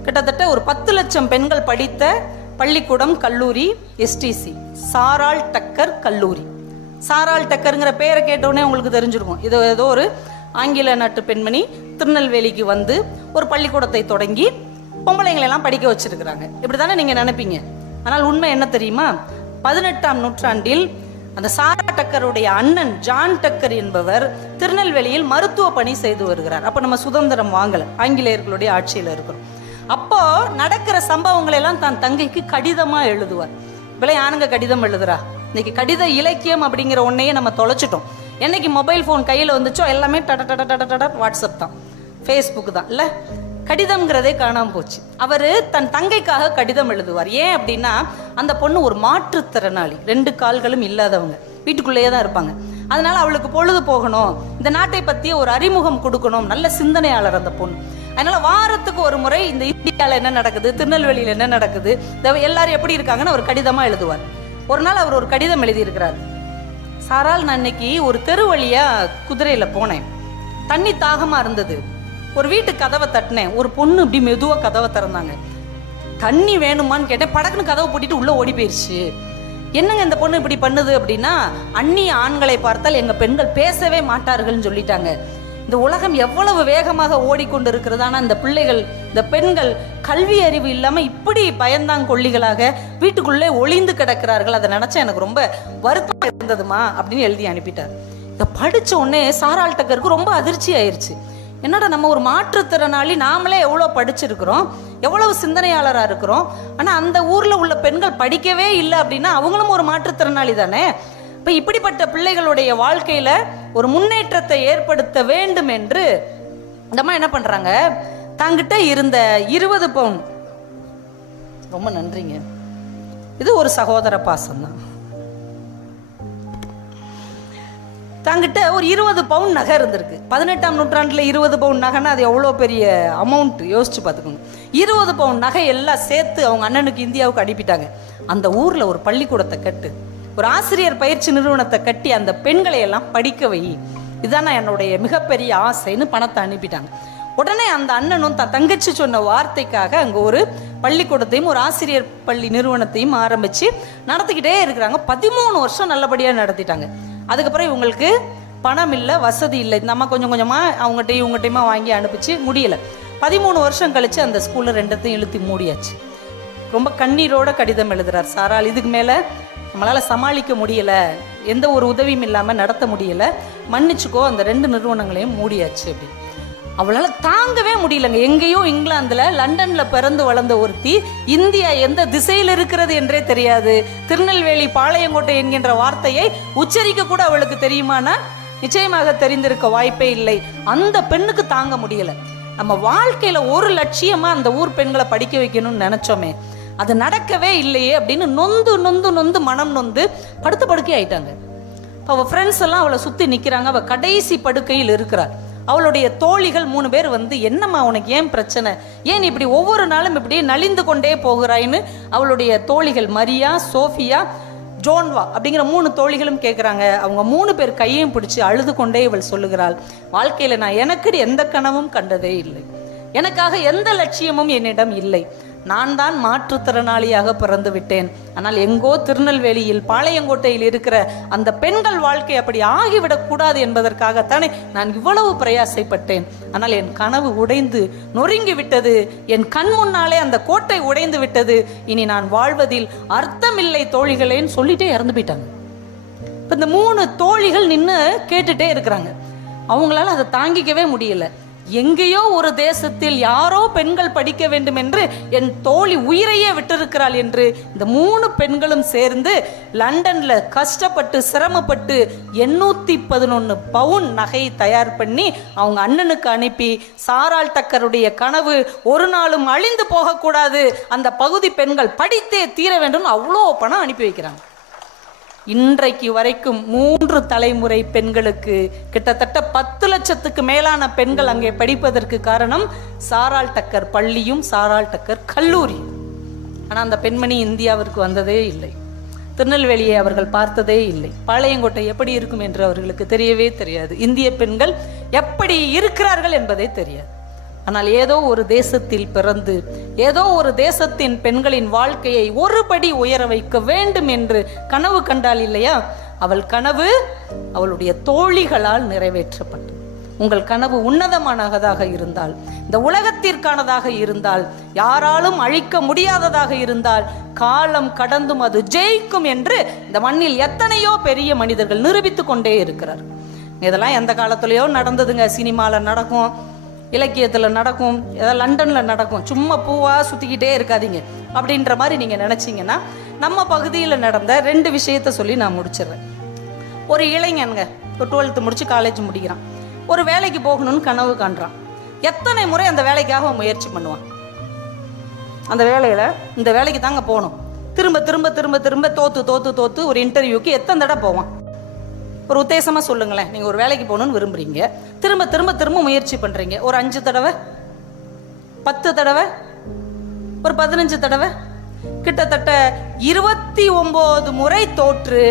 கிட்டத்தட்ட ஒரு 10 லட்சம் பெண்கள் படித்த பள்ளிக்கூடம், கல்லூரி எஸ்டிசி, சாராள் டக்கர் கல்லூரி. சாராள் டக்கருங்கிற பேரை கேட்டவுடனே உங்களுக்கு தெரிஞ்சிருக்கும், இது ஏதோ ஒரு ஆங்கில நாட்டு பெண்மணி திருநெல்வேலிக்கு வந்து ஒரு பள்ளிக்கூடத்தை தொடங்கி பொம்பளைங்களெல்லாம் படிக்க வச்சிருக்கிறாங்க. இப்படி தானே நீங்கள் நினைப்பீங்க. ஆனால் உண்மை என்ன தெரியுமா? 18ஆம் நூற்றாண்டில் அந்த சாரா டக்கருடைய அண்ணன் ஜான் டக்கர் என்பவர் திருநெல்வேலியில் மருத்துவ பணி செய்து வருகிறார். அப்போ நம்ம சுதந்திரம் வாங்கலை, ஆங்கிலேயர்களுடைய ஆட்சியில் இருக்கிறோம். அப்போ நடக்கிற சம்பவங்களை எல்லாம் தான் தங்கைக்கு கடிதமாக எழுதுவார். இப்போலாம் யானுங்க கடிதம் எழுதுறா? இன்னைக்கு கடித இலக்கியம் அப்படிங்கிற ஒன்றையே நம்ம தொலைச்சிட்டோம். என்னைக்கு மொபைல் ஃபோன் கையில் வந்துச்சோ எல்லாமே டட வாட்ஸ்அப் தான், ஃபேஸ்புக் தான். இல்லை, கடிதம்ங்கிறதே காணாமல் போச்சு. அவர் தன் தங்கைக்காக கடிதம் எழுதுவார். ஏன் அப்படின்னா அந்த பொண்ணு ஒரு மாற்றுத்திறனாளி, 2 கால்களும் இல்லாதவங்க, வீட்டுக்குள்ளேயே தான் இருப்பாங்க. அதனால அவளுக்கு பொழுது போகணும், இந்த நாட்டை பற்றி ஒரு அறிமுகம் கொடுக்கணும், நல்ல சிந்தனையாளர் அந்த பொண்ணு. அதனால வாரத்துக்கு ஒரு முறை இந்த இந்தியாவில் என்ன நடக்குது, திருநெல்வேலியில் என்ன நடக்குது, எல்லாரும் எப்படி இருக்காங்கன்னு ஒரு கடிதமாக எழுதுவார். ஒரு நாள் அவர் ஒரு கடிதம் எழுதியிருக்கிறார். சாரால், நான் இன்னைக்கு ஒரு தெரு வழியா குதிரையில் போனேன், தண்ணி தாகமாக இருந்தது, ஒரு வீட்டு கதவை தட்டினேன், ஒரு பொண்ணு இப்படி மெதுவாக கதவை திறந்தாங்க, தண்ணி வேணுமான்னு கேட்டேன், படக்குன்னு கதவை போட்டிட்டு உள்ளே ஓடி போயிடுச்சு. என்னங்க இந்த பொண்ணு இப்படி பண்ணுது அப்படின்னா, அந்நிய ஆண்களை பார்த்தால் எங்கள் பெண்கள் பேசவே மாட்டார்கள்னு சொல்லிட்டாங்க. இந்த உலகம் எவ்வளவு வேகமாக ஓடிக்கொண்டு இருக்கிறது, ஆனால் இந்த பிள்ளைகள், இந்த பெண்கள் கல்வி அறிவு இல்லாமல் இப்படி பயந்தாங்கொல்லிகளாக வீட்டுக்குள்ளே ஒளிந்து கிடக்கிறார்கள். அதை நினச்சா எனக்கு ரொம்ப வருத்தம் இருந்ததுமா அப்படின்னு எழுதி அனுப்பிட்டார். இதை படிச்ச உடனே சாராள் டக்கருக்கு ரொம்ப அதிர்ச்சி ஆயிடுச்சு. என்னடா, நம்ம ஒரு மாற்றுத்திறனாளி, நாமளே எவ்வளோ படிச்சிருக்கிறோம், எவ்வளவு சிந்தனையாளராக இருக்கிறோம், ஆனால் அந்த ஊரில் உள்ள பெண்கள் படிக்கவே இல்லை அப்படின்னா அவங்களும் ஒரு மாற்றுத்திறனாளி தானே. இப்போ இப்படிப்பட்ட பிள்ளைகளுடைய வாழ்க்கையில் ஒரு முன்னேற்றத்தை ஏற்படுத்த வேண்டும் என்று இந்த அம்மா என்ன பண்ணுறாங்க, தங்கிட்ட இருந்த 20 பவுன், ரொம்ப நன்றிங்க, இது ஒரு சகோதர பாசம்தான், தங்கிட்ட ஒரு 20 பவுன் நகை இருந்திருக்கு. 18ஆம் நூற்றாண்டில் 20 பவுன் நகைன்னா அது எவ்வளோ பெரிய அமௌண்ட், யோசிச்சு பார்த்துக்கோங்க. 20 பவுன் நகை எல்லாம் சேர்த்து அவங்க அண்ணனுக்கு இந்தியாவுக்கு அனுப்பிட்டாங்க. அந்த ஊரில் ஒரு பள்ளிக்கூடத்தை கட்டு, ஒரு ஆசிரியர் பயிற்சி நிறுவனத்தை கட்டி அந்த பெண்களை எல்லாம் படிக்க வை, இதுதான் என்னுடைய மிகப்பெரிய ஆசைன்னு பணத்தை அனுப்பிட்டாங்க. உடனே அந்த அண்ணனும் தங்கச்சி சொன்ன வார்த்தைக்காக அங்கே ஒரு பள்ளிக்கூடத்தையும் ஒரு ஆசிரியர் பள்ளி நிறுவனத்தையும் ஆரம்பித்து நடத்திக்கிட்டே இருக்கிறாங்க. 13 வருஷம் நல்லபடியாக நடத்திட்டாங்க. அதுக்கப்புறம் இவங்களுக்கு பணம் இல்லை, வசதி இல்லை. இந்த அம்மா கொஞ்சம் கொஞ்சமாக அவங்ககிட்டையும் இவங்ககிட்டையுமா வாங்கி அனுப்பிச்சு முடியலை. 13 வருஷம் கழித்து அந்த ஸ்கூலில் 2த்தையும் இழுத்து மூடியாச்சு. ரொம்ப கண்ணீரோட கடிதம் எழுதுறார் சாராள். இதுக்கு மேலே நம்மளால் சமாளிக்க முடியலை, எந்த ஒரு உதவியும் இல்லாமல் நடத்த முடியலை, மன்னிச்சுக்கோ, அந்த 2 நிறுவனங்களையும் மூடியாச்சு அப்படின்னு. அவளால் தாங்கவே முடியலங்க. எங்கேயோ இங்கிலாந்துல லண்டன்ல பிறந்து வளர்ந்த ஒருத்தி, இந்தியா எந்த திசையில் இருக்கிறது என்றே தெரியாது, திருநெல்வேலி பாளையங்கோட்டை என்கின்ற வார்த்தையை உச்சரிக்க கூட அவளுக்கு தெரியுமானா நிச்சயமாக தெரிந்திருக்க வாய்ப்பே இல்லை. அந்த பெண்ணுக்கு தாங்க முடியல. நம்ம வாழ்க்கையில ஒரு லட்சியமா அந்த ஊர் பெண்களை படிக்க வைக்கணும்னு நினைச்சோமே, அது நடக்கவே இல்லையே அப்படின்னு நொந்து நொந்து நொந்து மனம் நொந்து படுத்து படுக்கை ஆயிட்டாங்க. அவள் ஃப்ரெண்ட்ஸ் எல்லாம் அவளை சுற்றி நிற்கிறாங்க. அவள் கடைசி படுக்கையில் இருக்கிறார். அவளுடைய தோழிகள் 3 பேர் வந்து, என்னம்மா உனக்கு ஏன் பிரச்சனை, ஏன் இப்படி ஒவ்வொரு நாளும் இப்படி நலிந்து கொண்டே போகிறாயின்னு அவளுடைய தோழிகள் மரியா, சோஃபியா, ஜோன்வா அப்படிங்கிற 3 தோழிகளும் கேட்குறாங்க. அவங்க 3 பேர் கையையும் பிடிச்சி அழுது கொண்டே இவள் சொல்லுகிறாள், வாழ்க்கையில் நான் எனக்கு எந்த கனவும் கண்டதே இல்லை, எனக்காக எந்த லட்சியமும் என்னிடம் இல்லை, நான் தான் மாற்றுத்திறனாளியாக பிறந்து விட்டேன். ஆனால் எங்கோ திருநெல்வேலியில் பாளையங்கோட்டையில் இருக்கிற அந்த பெண்கள் வாழ்க்கை அப்படி ஆகிவிடக்கூடாது என்பதற்காகத்தானே நான் இவ்வளவு பிரயாசைப்பட்டேன். ஆனால் என் கனவு உடைந்து நொறுங்கி விட்டது, என் கண் முன்னாலே அந்த கோட்டை உடைந்து விட்டது, இனி நான் வாழ்வதில் அர்த்தமில்லை தோழிகளேன்னு சொல்லிட்டே இறந்து போயிட்டாங்க. இப்போ இந்த 3 தோழிகள் நின்று கேட்டுட்டே இருக்கிறாங்க. அவங்களால அதை தாங்கிக்கவே முடியல. எங்கேயோ ஒரு தேசத்தில் யாரோ பெண்கள் படிக்க வேண்டும் என்று என் தோழி உயிரையே விட்டிருக்கிறாள் என்று இந்த 3 பெண்களும் சேர்ந்து லண்டன்ல கஷ்டப்பட்டு சிரமப்பட்டு 811 பவுன் நகையை தயார் பண்ணி அவங்க அண்ணனுக்கு அனுப்பி, சாராள் டக்கருடைய கனவு ஒரு நாளும் அழிந்து போகக்கூடாது, அந்த பகுதி பெண்கள் படித்தே தீர வேண்டும், அவ்வளோ பணம் அனுப்பி வைக்கிறாங்க. இன்றைக்கு வரைக்கும் 3 தலைமுறை பெண்களுக்கு கிட்டத்தட்ட 10 லட்சத்துக்கு மேலான பெண்கள் அங்கே படிப்பதற்கு காரணம் சாராள் டக்கர் பள்ளியும் சாராள் டக்கர் கல்லூரி. ஆனால் அந்த பெண்மணி இந்தியாவிற்கு வந்ததே இல்லை, திருநெல்வேலியை அவர்கள் பார்த்ததே இல்லை, பாளையங்கோட்டை எப்படி இருக்கும் என்று அவர்களுக்கு தெரியவே தெரியாது, இந்திய பெண்கள் எப்படி இருக்கிறார்கள் என்பதே தெரியாது. ஆனால் ஏதோ ஒரு தேசத்தில் பிறந்து ஏதோ ஒரு தேசத்தின் பெண்களின் வாழ்க்கையை ஒருபடி உயர வைக்க வேண்டும் என்று கனவு கண்டாள் இல்லையா, அவள் கனவு அவளுடைய தோழிகளால் நிறைவேற்றப்பட்டது. உங்கள் கனவு உன்னதமானதாக இருந்தால், இந்த உலகத்திற்கானதாக இருந்தால், யாராலும் அழிக்க முடியாததாக இருந்தால், காலம் கடந்தும் அது ஜெயிக்கும் என்று இந்த மண்ணில் எத்தனையோ பெரிய மனிதர்கள் நிரூபித்து கொண்டே இருக்கிறார். இதெல்லாம் எந்த காலத்துலயோ நடந்ததுங்க. சினிமாவில் நடக்கும், இலக்கியத்தில் நடக்கும், ஏதாவது லண்டனில் நடக்கும். சும்மா பூவாக சுற்றிக்கிட்டே இருக்காதீங்க அப்படின்ற மாதிரி நீங்கள் நினச்சிங்கன்னா, நம்ம பகுதியில் நடந்த 2 விஷயத்த சொல்லி நான் முடிச்சிடுறேன். ஒரு இளைஞனுங்க ஒரு 12th முடிச்சு காலேஜ் முடிக்கிறான், ஒரு வேலைக்கு போகணும்னு கனவு காண்றான். எத்தனை முறை அந்த வேலைக்காக முயற்சி பண்ணுவான். அந்த வேலையில் இந்த வேலைக்கு தாங்க போகணும், திரும்ப திரும்ப திரும்ப திரும்ப தோத்து தோத்து தோத்து ஒரு இன்டர்வியூக்கு எத்தனை தடவை போவான். ஒரு உத்தேசமாக சொல்லுங்களேன், நீங்கள் ஒரு வேலைக்கு போகணுன்னு விரும்புகிறீங்க, திரும்ப திரும்ப திரும்ப முயற்சி பண்ணுறீங்க. ஒரு 5 தடவை, 10 தடவை, ஒரு 15 தடவை, கிட்டத்தட்ட 29 முறை தோற்று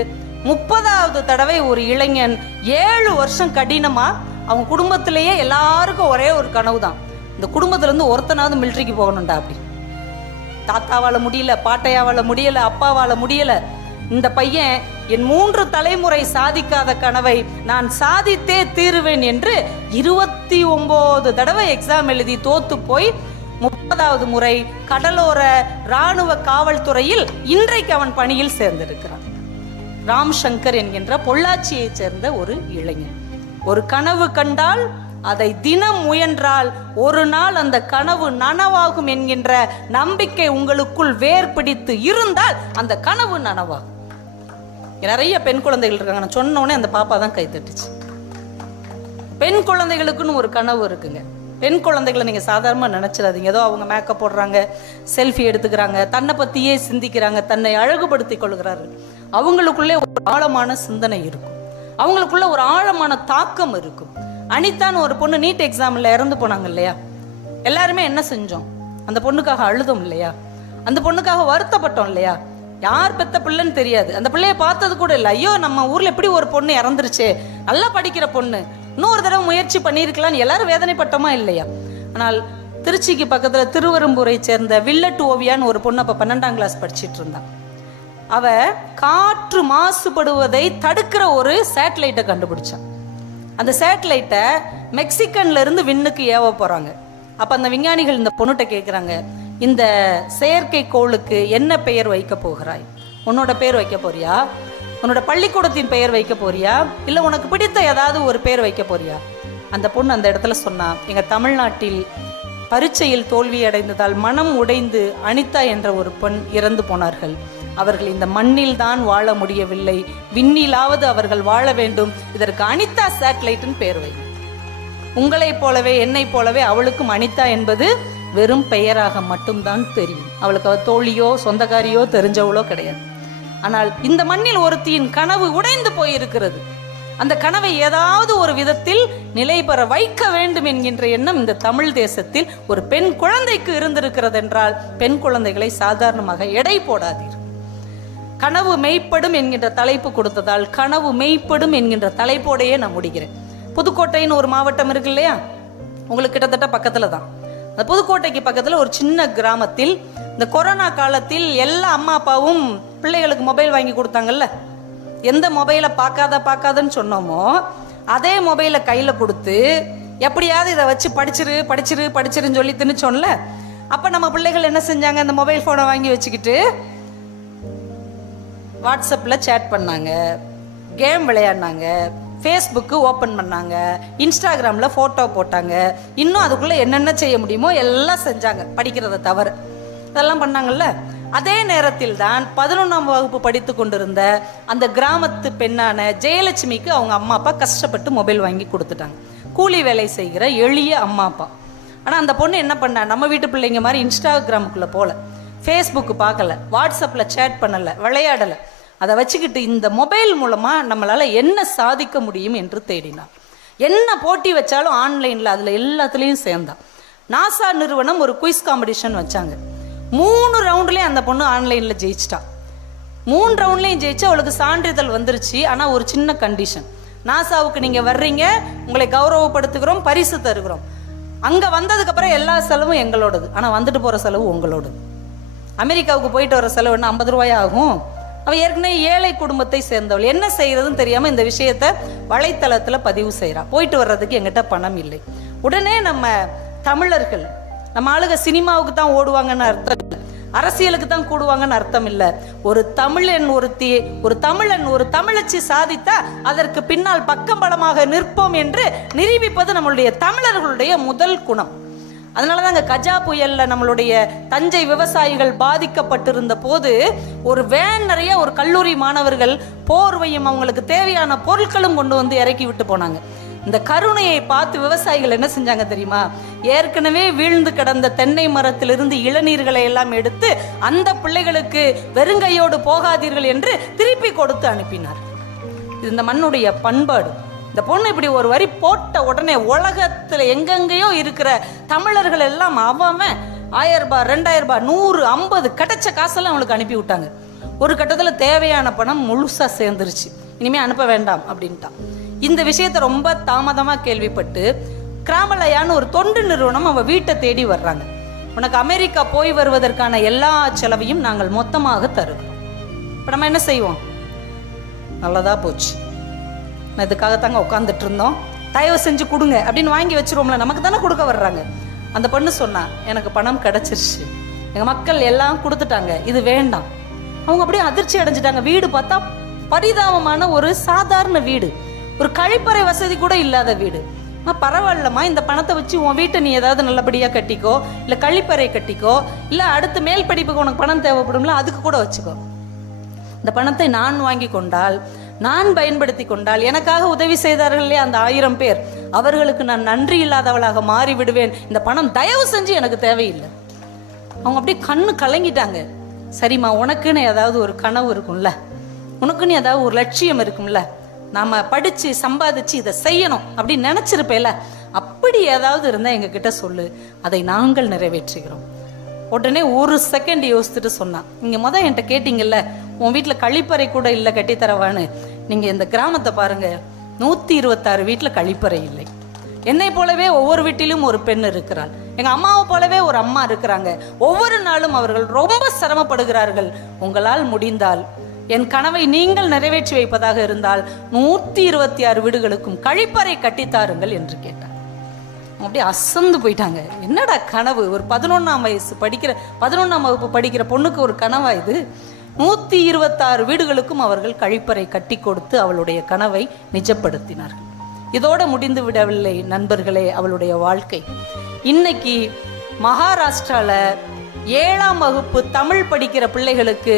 30வது தடவை ஒரு இளைஞன் 7 வருஷம் கடினமாக, அவங்க குடும்பத்திலேயே எல்லாருக்கும் ஒரே ஒரு கனவு தான், இந்த குடும்பத்துலேருந்து ஒருத்தனாவது மிலிட்ரிக்கு போகணும்டா. அப்படி தாத்தாவால் முடியல, பாட்டையாவால் முடியலை, அப்பாவால் முடியலை. இந்த பையன் என் 3 தலைமுறை சாதிக்காத கனவை நான் சாதித்தே தீருவேன் என்று 29 தடவை எக்ஸாம் எழுதி தோத்து போய் 30வது முறை கடலோர இராணுவ காவல்துறையில் இன்றைக்கு அவன் பணியில் சேர்ந்திருக்கிறான். ராம் சங்கர் என்கின்ற பொள்ளாச்சியை சேர்ந்த ஒரு இளைஞர். ஒரு கனவு கண்டால் அதை தினம் முயன்றால் ஒரு நாள் அந்த கனவு நனவாகும் என்கின்ற நம்பிக்கை உங்களுக்குள் வேர் பிடித்து இருந்தால் அந்த கனவு நனவாகும். நிறைய பெண் குழந்தைகள் இருக்காங்க. நான் சொன்ன உடனே அந்த பாப்பா தான் கை தட்டுச்சு. பெண் குழந்தைகளுக்குன்னு ஒரு கனவு இருக்குங்க. பெண் குழந்தைகளை நீங்க சாதாரணமா நினைச்சிடாதீங்க. ஏதோ அவங்க மேக்கப் போடுறாங்க, செல்ஃபி எடுத்துக்கிறாங்க, தன்னை பத்தியே சிந்திக்கிறாங்க, தன்னை அழகுபடுத்திக் கொள்கிறார்கள். அவங்களுக்குள்ளே ஒரு ஆழமான சிந்தனை இருக்கும், அவங்களுக்குள்ள ஒரு ஆழமான தாக்கம் இருக்கும். அனிதான்னு ஒரு பொண்ணு நீட் எக்ஸாம்ல இறந்து போனாங்க இல்லையா? எல்லாருமே என்ன செஞ்சோம்? அந்த பொண்ணுக்காக அழுதோம் இல்லையா? அந்த பொண்ணுக்காக வருத்தப்பட்டோம் இல்லையா? யார் பெத்த பிள்ளைன்னு தெரியாது, அந்த பிள்ளைய பார்த்தது கூட இல்லை. ஐயோ நம்ம ஊர்ல எப்படி ஒரு பொண்ணு இறந்துருச்சே, நல்லா படிக்கிற பொண்ணு, இன்னொரு தடவை முயற்சி பண்ணியிருக்கலான்னு எல்லாரும் வேதனைப்பட்டோமா இல்லையா? ஆனால் திருச்சிக்கு பக்கத்துல திருவெரும்பூரை சேர்ந்த வில்லட் ஓவியான்னு ஒரு பொண்ணு அப்ப 12ஆம் கிளாஸ் படிச்சுட்டு இருந்தான். அவ காற்று மாசுபடுவதை தடுக்கிற ஒரு சேட்டலைட்டை கண்டுபிடிச்சான். அந்த சேட்டலைட்டை மெக்சிகன்ல இருந்து விண்ணுக்கு ஏவ போறாங்க. அப்ப அந்த விஞ்ஞானிகள் இந்த பொண்ணுகிட்ட கேட்குறாங்க, இந்த செயற்கைக்கோளுக்கு என்ன பெயர் வைக்க போகிறாய்? உன்னோட பேர் வைக்க போறியா, உன்னோட பள்ளிக்கூடத்தின் பெயர் வைக்க போறியா, இல்லை உனக்கு பிடித்த ஏதாவது ஒரு பேர் வைக்க போறியா? அந்த பொண்ணு அந்த இடத்துல சொன்னா, எங்க தமிழ்நாட்டில் பரீட்சையில் தோல்வி அடைந்ததால் மனம் உடைந்து அனிதா என்ற ஒரு பெண் இறந்து போனார்கள். அவர்கள் இந்த மண்ணில் தான் வாழ முடியவில்லை, விண்ணிலாவது அவர்கள் வாழ வேண்டும், இதற்கு அனிதா சேட்டலைட்னு பேர் வை. உங்களை போலவே என்னை போலவே அவளுக்கும் அனிதா என்பது வெறும் பெயராக மட்டும்தான் தெரியும். அவளுக்கு அவ தோழியோ சொந்தக்காரியோ தெரிஞ்சவளோ கிடையாது. ஆனால் இந்த மண்ணில் ஒருத்தியின் கனவு உடைந்து போயிருக்கிறது. அந்த கனவை ஏதாவது ஒரு விதத்தில் நிலை பெற வைக்க வேண்டும் என்கின்ற எண்ணம் இந்த தமிழ் தேசத்தில் ஒரு பெண் குழந்தைக்கு இருந்திருக்கிறது என்றால், பெண் குழந்தைகளை சாதாரணமாக எடை போடாதீர்கள். கனவு மெய்ப்படும் என்கின்ற தலைப்பு கொடுத்ததால் கனவு மெய்ப்படும் என்கின்ற தலைப்போடையே நான் முடிக்கிறேன். புதுக்கோட்டைன்னு ஒரு மாவட்டம் இருக்கு இல்லையா? உங்களுக்கு கிட்டத்தட்ட பக்கத்துல தான். அந்த புதுக்கோட்டைக்கு பக்கத்துல ஒரு சின்ன கிராமத்தில் இந்த கொரோனா காலத்தில் எல்லா அம்மா அப்பாவும் பிள்ளைகளுக்கு மொபைல் வாங்கி கொடுத்தாங்கல்ல. எந்த மொபைலை பார்க்காதன்னு சொன்னோமோ அதே மொபைலை கையில கொடுத்து எப்படியாவது இதை வச்சு படிச்சிருன்னு சொல்லி திணிச்சோம்ல. அப்ப நம்ம பிள்ளைகள் என்ன செஞ்சாங்க? இந்த மொபைல் போனை வாங்கி வச்சுக்கிட்டு வாட்ஸ்அப்ல சேட் பண்ணாங்க, கேம் விளையாடினாங்க, ஃபேஸ்புக்கு ஓப்பன் பண்ணாங்க, இன்ஸ்டாகிராமில் ஃபோட்டோ போட்டாங்க, இன்னும் அதுக்குள்ளே என்னென்ன செய்ய முடியுமோ எல்லாம் செஞ்சாங்க, படிக்கிறத தவிர இதெல்லாம் பண்ணாங்கல்ல. அதே நேரத்தில் தான் 11ஆம் வகுப்பு படித்து கொண்டிருந்த அந்த கிராமத்து பெண்ணான ஜெயலட்சுமிக்கு அவங்க அம்மா அப்பா கஷ்டப்பட்டு மொபைல் வாங்கி கொடுத்துட்டாங்க. கூலி வேலை செய்கிற எளிய அம்மா அப்பா. ஆனால் அந்த பொண்ணு என்ன பண்ணா, நம்ம வீட்டு பிள்ளைங்க மாதிரி இன்ஸ்டாகிராமுக்குள்ளே போல, ஃபேஸ்புக்கு பார்க்கல, வாட்ஸ்அப்பில் சேட் பண்ணலை, விளையாடலை. அதை வச்சுக்கிட்டு இந்த மொபைல் மூலமாக நம்மளால் என்ன சாதிக்க முடியும் என்று தேடினார். என்ன போட்டி வச்சாலும் ஆன்லைனில் அதில் எல்லாத்துலேயும் சேர்ந்தான். நாசா நிறுவனம் ஒரு குயிஸ் காம்படிஷன் வச்சாங்க. 3 ரவுண்ட்லேயும் அந்த பொண்ணு ஆன்லைனில் ஜெயிச்சிட்டான். 3 ரவுண்ட்லேயும் ஜெயிச்சு அவளுக்கு சான்றிதழ் வந்துருச்சு. ஆனால் ஒரு சின்ன கண்டிஷன், நாசாவுக்கு நீங்கள் வர்றீங்க, உங்களை கௌரவப்படுத்துகிறோம், பரிசு தருகிறோம். அங்கே வந்ததுக்கப்புறம் எல்லா செலவும் எங்களோடது, ஆனால் வந்துட்டு போகிற செலவு உங்களோடது. அமெரிக்காவுக்கு போயிட்டு வர செலவு என்ன 50 ரூபாய் ஆகும்? அவள் ஏற்கனவே ஏழை குடும்பத்தை சேர்ந்தவள், என்ன செய்யறதுன்னு தெரியாமல் இந்த விஷயத்த வலைத்தளத்தில் பதிவு செய்கிறா. போயிட்டு வர்றதுக்கு எங்கிட்ட பணம் இல்லை. உடனே நம்ம தமிழர்கள், நம்ம ஆளுக சினிமாவுக்கு தான் ஓடுவாங்கன்னு அர்த்தம் இல்லை, அரசியலுக்கு தான் கூடுவாங்கன்னு அர்த்தம் இல்லை. ஒரு தமிழன் ஒருத்தி, ஒரு தமிழன் ஒரு தமிழச்சி சாதித்தா அதற்கு பின்னால் பக்கம் பலமாக நிற்போம் என்று நிரூபிப்பது நம்மளுடைய தமிழர்களுடைய முதல் குணம். அதனாலதான் அங்க கஜா புயல்ல நம்மளுடைய தஞ்சை விவசாயிகள் பாதிக்கப்பட்டிருந்த போது ஒரு வேன் நிறைய ஒரு கல்லூரி மாணவர்கள் போர்வையும் அவங்களுக்கு தேவையான பொருட்களும் கொண்டு வந்து இறக்கி விட்டு போனாங்க. இந்த கருணையை பார்த்து விவசாயிகள் என்ன செஞ்சாங்க தெரியுமா? ஏற்கனவே வீழ்ந்து கிடந்த தென்னை மரத்திலிருந்து இளநீர்களை எல்லாம் எடுத்து அந்த பிள்ளைகளுக்கு வெறுங்கையோடு போகாதீர்கள் என்று திருப்பி கொடுத்து அனுப்பினார். இது இந்த மண்ணுடைய பண்பாடு. இந்த பொண்ணு இப்படி ஒரு வரி போட்ட உடனே உலகத்துல எங்கெங்கேயோ இருக்கிற தமிழர்கள் எல்லாம் அவன் 1000 ரூபாய் 2000 ரூபாய் 100 50 கிடைச்ச காசெல்லாம் அவங்களுக்கு அனுப்பி விட்டாங்க. ஒரு கட்டத்துல தேவையான பணம் முழுசா சேர்ந்துருச்சு, இனிமே அனுப்ப வேண்டாம் அப்படின்ட்டான். இந்த விஷயத்த ரொம்ப தாமதமா கேள்விப்பட்டு கிராமலயான்னு ஒரு தொண்டு நிறுவனம் அவ வீட்டை தேடி வர்றாங்க. உனக்கு அமெரிக்கா போய் வருவதற்கான எல்லா செலவையும் நாங்கள் மொத்தமாக தருகிறோம். இப்ப நம்ம என்ன செய்வோம்? நல்லதா போச்சு, நான் இதுக்காகத்தாங்க உட்காந்துட்டு இருந்தோம், தயவு செஞ்சு கொடுங்க அப்படின்னு வாங்கி வச்சிருவோம்ல, நமக்கு தானே கொடுக்க வர்றாங்க. அந்த பொண்ணு சொன்னா, எனக்கு பணம் கிடைச்சிருச்சு, எங்க மக்கள் எல்லாம் கொடுத்துட்டாங்க, இது வேண்டாம். அவங்க அப்படியே அதிர்ச்சி அடைஞ்சிட்டாங்க. வீடு பார்த்தா பரிதாபமான ஒரு சாதாரண வீடு, ஒரு கழிப்பறை வசதி கூட இல்லாத வீடு. பரவாயில்லம்மா, இந்த பணத்தை வச்சு உன் வீட்டை நீ ஏதாவது நல்லபடியாக கட்டிக்கோ, இல்லை கழிப்பறை கட்டிக்கோ, இல்லை அடுத்து மேல் படிப்புக்கு உனக்கு பணம் தேவைப்படும்ல, அதுக்கு கூட வச்சுக்கோ. இந்த பணத்தை நான் வாங்கி கொண்டால், நான் பயன்படுத்தி கொண்டால், எனக்காக உதவி செய்தார்கள் இல்லையா அந்த 1000 பேர், அவர்களுக்கு நான் நன்றி இல்லாதவளாக மாறி விடுவேன். இந்த பணம் தயவு செஞ்சு எனக்கு தேவையில்லை. அவங்க அப்படியே கண்ணு கலங்கிட்டாங்க. சரிம்மா, உனக்குன்னு ஏதாவது ஒரு கனவு இருக்கும்ல, உனக்குன்னு ஏதாவது ஒரு லட்சியம் இருக்கும்ல, நாம படிச்சு சம்பாதிச்சு இதை செய்யணும் அப்படின்னு நினைச்சிருப்பேல, அப்படி ஏதாவது இருந்தா எங்க கிட்ட சொல்லு, அதை நாங்கள் நிறைவேற்றுகிறோம். உடனே ஒரு செகண்ட் யோசிச்சுட்டு சொன்னான், நீங்க என்கிட்ட கேட்டீங்கல்ல உன் வீட்டுல கழிப்பறை கூட இல்லை கட்டித்தரவான்னு, நீங்க இந்த கிராமத்தை பாருங்க, 126 வீட்டுல கழிப்பறை இல்லை. என்னை போலவே ஒவ்வொரு வீட்டிலும் ஒரு பெண் இருக்கிறாள், எங்க அம்மாவை போலவே ஒரு அம்மா இருக்கிறாங்க. ஒவ்வொரு நாளும் அவர்கள் ரொம்ப சிரமப்படுகிறார்கள். உங்களால் முடிந்தால் என் கனவை நீங்கள் நிறைவேற்றி வைப்பதாக இருந்தால் 126 வீடுகளுக்கும் கழிப்பறை கட்டித்தாருங்கள் என்று கேட்டார். அப்படியே அசந்து போயிட்டாங்க. என்னடா கனவு, ஒரு 11ஆம் வகுப்பு படிக்கிற பொண்ணுக்கு ஒரு கனவா இது? 126 வீடுகளுக்கும் அவர்கள் கழிப்பறை கட்டி கொடுத்து அவளுடைய கனவை நிஜப்படுத்தினார்கள். இதோட முடிந்து விடவில்லை நண்பர்களே அவளுடைய வாழ்க்கை. இன்னைக்கு மகாராஷ்டிரால 7ஆம் வகுப்பு தமிழ் படிக்கிற பிள்ளைகளுக்கு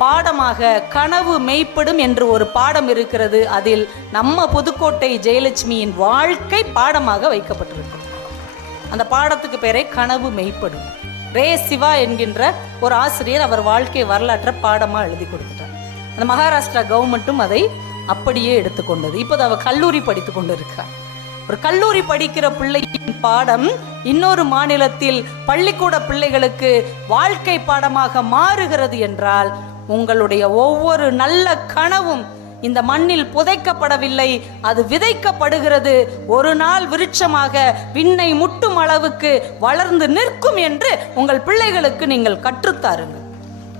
பாடமாக கனவு மெய்ப்படும் என்று ஒரு பாடம் இருக்கிறது. அதில் நம்ம புதுக்கோட்டை ஜெயலட்சுமியின் வாழ்க்கை பாடமாக வைக்கப்பட்டிருக்கிறது. அந்த பாடத்துக்கு பேரே கனவு மெய்ப்படும். ரே சிவா என்கின்ற ஒரு ஆசிரியர் அவர் வாழ்க்கை வரலாற்றை பாடமா எழுதி கொடுத்துட்டார். அந்த மகாராஷ்டிரா கவர்மெண்ட்டும் அதை அப்படியே எடுத்துக்கொண்டது. இப்போது அவ கல்லூரி படித்து கொண்டு இருக்கிறார். ஒரு கல்லூரி படிக்கிற பிள்ளையின் பாடம் இன்னொரு மாநிலத்தில் பள்ளிக்கூட பிள்ளைகளுக்கு வாழ்க்கை பாடமாக மாறுகிறது என்றால், உங்களுடைய ஒவ்வொரு நல்ல கனவும் இந்த மண்ணில் புதைக்கப்படவில்லை, அது விதைக்கப்படுகிறது. ஒரு நாள் விருட்சமாக விண்ணை முட்டும் அளவுக்கு வளர்ந்து நிற்கும் என்று உங்கள் பிள்ளைகளுக்கு நீங்கள் கற்றுத்தாருங்கள்.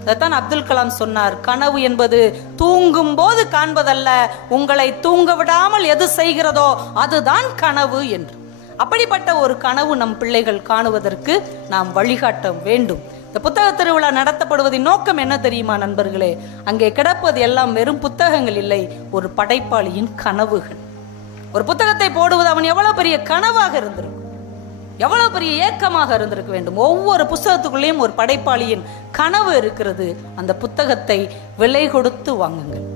அதைத்தான் அப்துல் கலாம் சொன்னார், கனவு என்பது தூங்கும் போது காண்பதல்ல, உங்களை தூங்க விடாமல் எது செய்கிறதோ அதுதான் கனவு என்று. அப்படிப்பட்ட ஒரு கனவு நம் பிள்ளைகள் காணுவதற்கு நாம் வழிகாட்ட வேண்டும். இந்த புத்தக திருவிழா நடத்தப்படுவதின் நோக்கம் என்ன தெரியுமா நண்பர்களே? அங்கே கிடப்பது எல்லாம் வெறும் புத்தகங்கள் இல்லை, ஒரு படைப்பாளியின் கனவுகள். ஒரு புத்தகத்தை போடுவது அவன் எவ்வளவு பெரிய கனவாக இருந்திருக்கும், எவ்வளவு பெரிய ஏக்கமாக இருந்திருக்க வேண்டும். ஒவ்வொரு புத்தகத்துக்குள்ளேயும் ஒரு படைப்பாளியின் கனவு இருக்கிறது. அந்த புத்தகத்தை விலை கொடுத்து வாங்குங்கள்,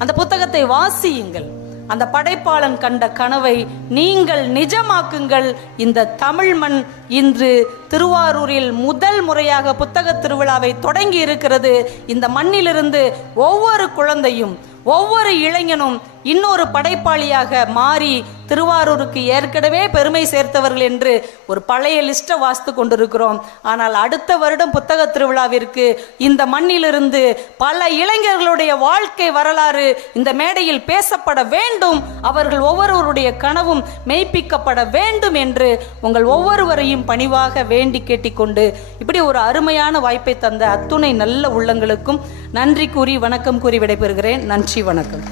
அந்த புத்தகத்தை வாசியுங்கள், அந்த படைப்பாளன் கண்ட கனவை நீங்கள் நிஜமாக்குங்கள். இந்த தமிழ் மண் இன்று திருவாரூரில் முதல் முறையாக புத்தக திருவிழாவை தொடங்கி இருக்கிறது. இந்த மண்ணிலிருந்து ஒவ்வொரு குழந்தையும் ஒவ்வொரு இளைஞனும் இன்னொரு படைப்பாளியாக மாறி திருவாரூருக்கு ஏற்கனவே பெருமை சேர்த்தவர்கள் என்று ஒரு பழைய லிஸ்ட்டை வாசித்து கொண்டிருக்கிறோம். ஆனால் அடுத்த வருடம் புத்தக திருவிழாவிற்கு இந்த மண்ணிலிருந்து பல இளைஞர்களுடைய வாழ்க்கை வரலாறு இந்த மேடையில் பேசப்பட வேண்டும். அவர்கள் ஒவ்வொருவருடைய கனவும் மெய்ப்பிக்கப்பட வேண்டும் என்று உங்கள் ஒவ்வொருவரையும் பணிவாக வேண்டி கேட்டிக்கொண்டு, இப்படி ஒரு அருமையான வாய்ப்பை தந்த அத்துணை நல்ல உள்ளங்களுக்கும் நன்றி கூறி வணக்கம் கூறி விடைபெறுகிறேன். நன்றி, வணக்கம்.